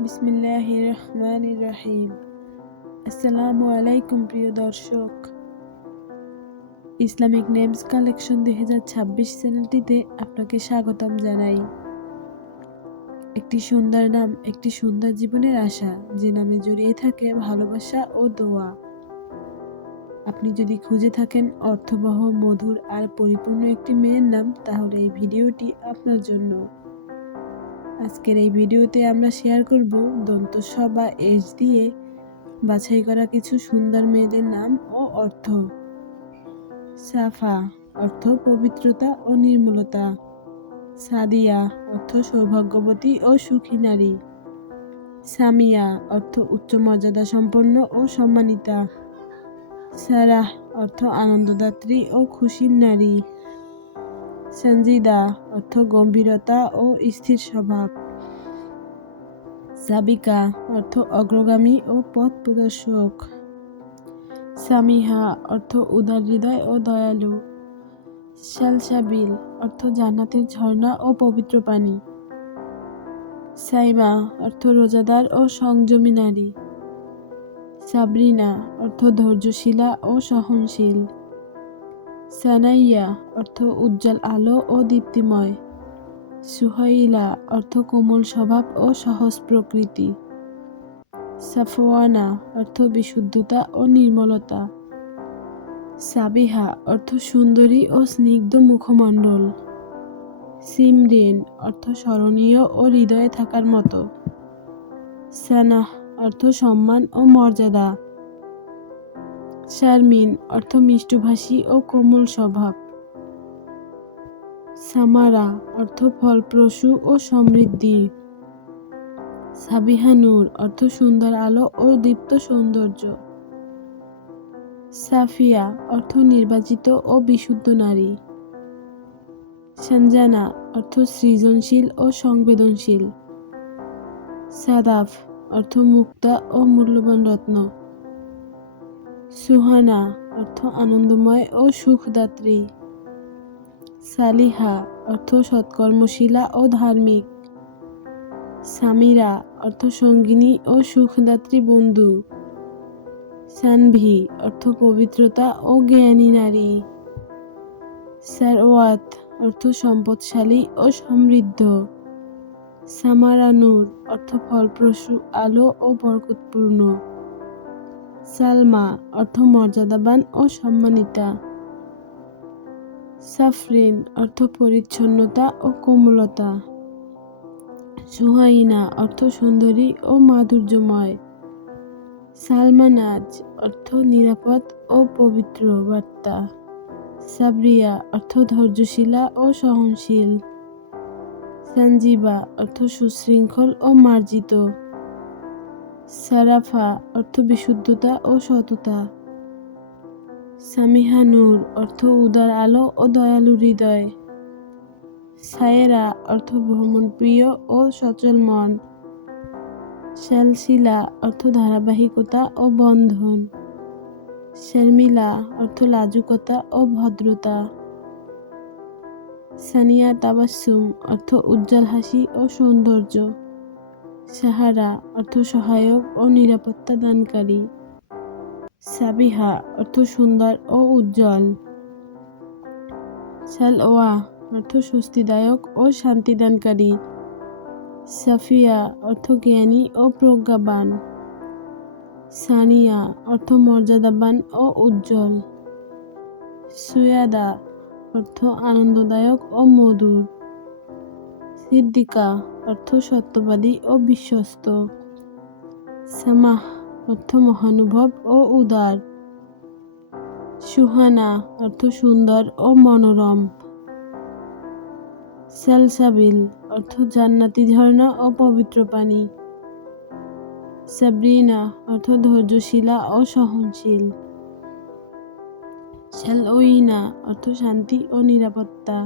বিসমিল্লাহির রহমানির রহিম। আসসালামু আলাইকুম প্রিয় দর্শক। ইসলামিক নেমস কালেকশন 2026 চ্যানেলটিতে আপনাকে স্বাগতম জানাই। একটি সুন্দর নাম, একটি সুন্দর জীবনের আশা, যে নামে জড়িয়ে থাকে ভালোবাসা ও দোয়া। আপনি যদি খুঁজে থাকেন অর্থবহ, মধুর আর পরিপূর্ণ একটি মেয়ের নাম, তাহলে এই ভিডিওটি আপনার জন্য। আজকের এই ভিডিওতে আমরা শেয়ার করব দন্ত স বা এস দিয়ে বাছাই করা কিছু সুন্দর মেয়েদের নাম ও অর্থ। সাফা অর্থ পবিত্রতা ও নির্মলতা। সাদিয়া অর্থ সৌভাগ্যবতী ও সুখী নারী। সামিয়া অর্থ উচ্চ মর্যাদা সম্পন্ন ও সম্মানিতা। সারাহ অর্থ আনন্দদাত্রী ও খুশির নারী। সঞ্জিদা অর্থ গম্ভীরতা ও স্থির স্বভাব। সাবিকা অর্থ অগ্রগামী ও পথ প্রদর্শক। সামিহা অর্থ উদার হৃদয় ও দয়ালু। সালসাবিল অর্থ জান্নাতের ঝর্ণা ও পবিত্র পানি। সাইমা অর্থ রোজাদার ও সংযমী নারী। সাবরিনা অর্থ ধৈর্যশীলা ও সহনশীল। সানাইয়া অর্থ উজ্জ্বল আলো ও দীপ্তিময়। সুহাইলা অর্থ কোমল স্বভাব ও সহজ প্রকৃতি। সাফওয়ানা অর্থ বিশুদ্ধতা ও নির্মলতা। সাবিহা অর্থ সুন্দরী ও স্নিগ্ধ মুখমণ্ডল। সিমরিন অর্থ স্মরণীয় ও হৃদয়ে থাকার মতো। সানাহ অর্থ সম্মান ও মর্যাদা। শারমিন অর্থ মিষ্টভাষী ও কোমল স্বভাব। সামারা অর্থ ফলপ্রসূ ও সমৃদ্ধি। সাবিহা নূর অর্থ সুন্দর আলো ও দীপ্ত সৌন্দর্য। সাফিয়া অর্থ নির্বাচিত ও বিশুদ্ধ নারী। সঞ্জানা অর্থ সৃজনশীল ও সংবেদনশীল। সাদাফ অর্থ মুক্তা ও মূল্যবান রত্ন। সুহানা অর্থ আনন্দময় ও সুখদাত্রী। সালিহা অর্থ সৎকর্মশীলা ও ধার্মিক। সামিরা অর্থ সঙ্গিনী ও সুখদাত্রী বন্ধু। সানভি অর্থ পবিত্রতা ও জ্ঞানী নারী। সারওয়াত অর্থ সম্পদশালী ও সমৃদ্ধ। সামারানুর অর্থ ফলপ্রসূ, আলো ও বরকতপূর্ণ। সালমা অর্থ মর্যাদাবান ও সম্মানিতা। সাফরিন অর্থ পরিচ্ছন্নতা ও কোমলতা। সুহাইনা অর্থ সুন্দরী ও মাধুর্যময়। সালমানাজ অর্থ নিরাপদ ও পবিত্র বার্তা। সাবরিয়া অর্থ ধৈর্যশীলা ও সহনশীল। সঞ্জীবা অর্থ সুশৃঙ্খল ও মার্জিত। সারাফা অর্থ বিশুদ্ধতা ও সততা। সামিহা নূর অর্থ উদার আলো ও দয়ালু হৃদয়। সায়েরা অর্থ ভ্রমণপ্রিয় ও সচল মন। সালসিলা অর্থ ধারাবাহিকতা ও বন্ধন। শর্মিলা অর্থ লাজুকতা ও ভদ্রতা। সানিয়া তাবাসসুম অর্থ উজ্জ্বল হাসি ও সৌন্দর্য। সাহারা অর্থ সহায়ক ও নিরাপত্তা দানকারী। সাবিহা অর্থ সুন্দর ও উজ্জ্বল। সালওয়া অর্থ স্বস্তিদায়ক ও শান্তিদানকারী। সাফিয়া অর্থ জ্ঞানী ও প্রজ্ঞাবান। সানিয়া অর্থ মর্যাদাবান ও উজ্জ্বল। সুয়াদা অর্থ আনন্দদায়ক ও মধুর। সিদ্দিকা অর্থ সত্যবাদী ও বিশ্বস্ত। সামাহ অর্থ মহানুভব ও উদার। সুহানা অর্থ সুন্দর ও মনোরম। সালসাবিল অর্থ জান্নাতি ঝর্ণা ও পবিত্র পানি। সাবরিনা অর্থ ধৈর্যশীলা ও সহনশীল। সালওয়িনা অর্থ শান্তি ও নিরাপত্তা।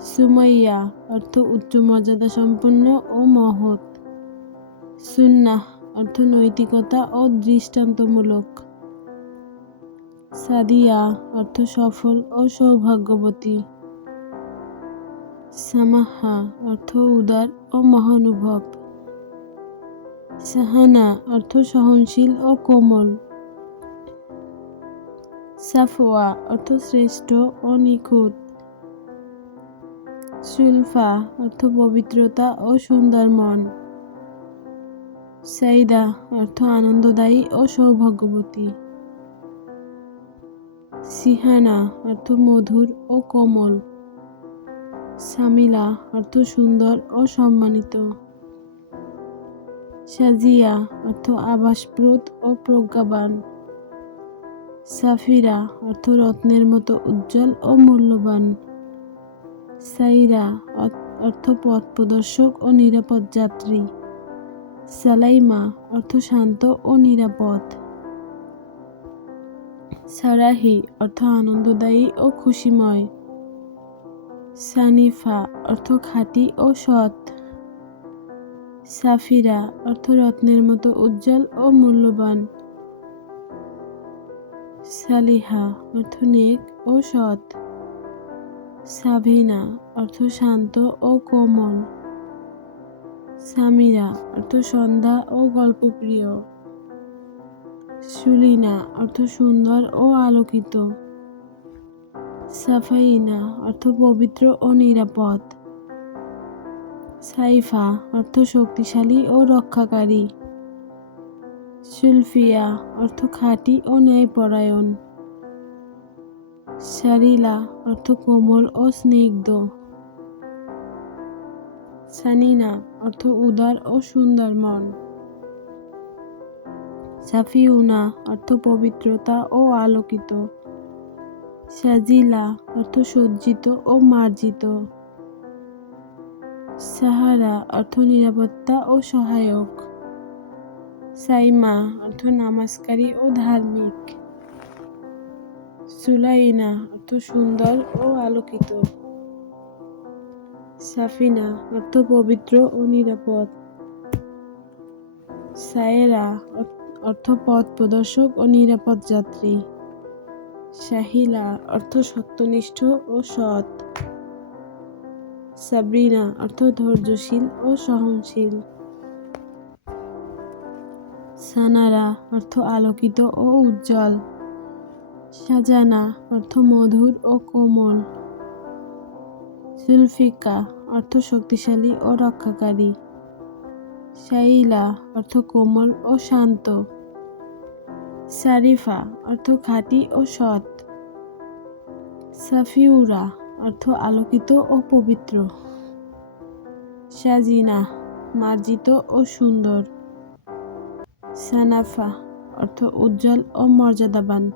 সুমাইয়া অর্থ উচ্চ মর্যাদা সম্পন্ন ও মহৎ। সুন্নাহ অর্থ নৈতিকতা ও দৃষ্টান্তমূলক। সাদিয়া অর্থ সফল ও সৌভাগ্যবতী। সামাহা অর্থ উদার ও মহানুভব। সাহানা অর্থ সহনশীল ও কোমল। সাফওয়া অর্থ শ্রেষ্ঠ ও নিখুঁত। সুলফা অর্থ পবিত্রতা ও সুন্দর মন। সাইদা অর্থ আনন্দদায়ী ও সৌভাগ্যবতী। সিহানা অর্থ মধুর ও কোমল। সামিলা অর্থ সুন্দর ও সম্মানিত। সাজিয়া অর্থ আভাসপ্রদ ও প্রজ্ঞাবান। সাফিরা অর্থ রত্নের মতো উজ্জ্বল ও মূল্যবান। সাইরা অর্থ পথ প্রদর্শক ও নিরাপদ যাত্রী। সালাইমা অর্থ শান্ত ও নিরাপদ। সারাহি অর্থ আনন্দদায়ী ও খুশিময়। সানিফা অর্থ খাঁটি ও সৎ। সাফিরা অর্থ রত্নের মতো উজ্জ্বল ও মূল্যবান। সালিহা অর্থ নেক ও সৎ। সাবিনা অর্থ শান্ত ও কোমল। সামিরা অর্থ সন্ধ্যা ও গল্পপ্রিয়। সুলিনা অর্থ সুন্দর ও আলোকিত। সাফাইনা অর্থ পবিত্র ও নিরাপদ। সাইফা অর্থ শক্তিশালী ও রক্ষাকারী। সুলফিয়া অর্থ খাঁটি ও ন্যায়পরায়ণ। সারিলা অর্থ কোমল ও স্নিগ্ধ। সানিনা অর্থ উদার ও সুন্দর মন। সাফিউনা অর্থ পবিত্রতা ও আলোকিত। সাজিলা অর্থ সজ্জিত ও মার্জিত। সাহারা অর্থ নিরাপত্তা ও সহায়ক। সাইমা অর্থ নামাজকারী ও ধার্মিক। সুলাইনা অর্থ সুন্দর ও আলোকিত। সাফিনা অর্থ পবিত্র ও নিরাপদ। সায়েরা অর্থ পথ প্রদর্শক ও নিরাপদ যাত্রী। সাহিলা অর্থ সত্যনিষ্ঠ ও সৎ। সাবরিনা অর্থ ধৈর্যশীল ও সহনশীল। সানারা অর্থ আলোকিত ও উজ্জ্বল। সাজানা অর্থ মধুর ও কোমল। সুলফিকা অর্থ শক্তিশালী ও রক্ষাকারী। সাইলা অর্থ কোমল ও শান্ত। সারিফা অর্থ খাঁটি ও সৎ। সাফিউরা অর্থ আলোকিত ও পবিত্র। সাজিনা মার্জিত ও সুন্দর। সানাফা অর্থ উজ্জ্বল ও মর্যাদাবান।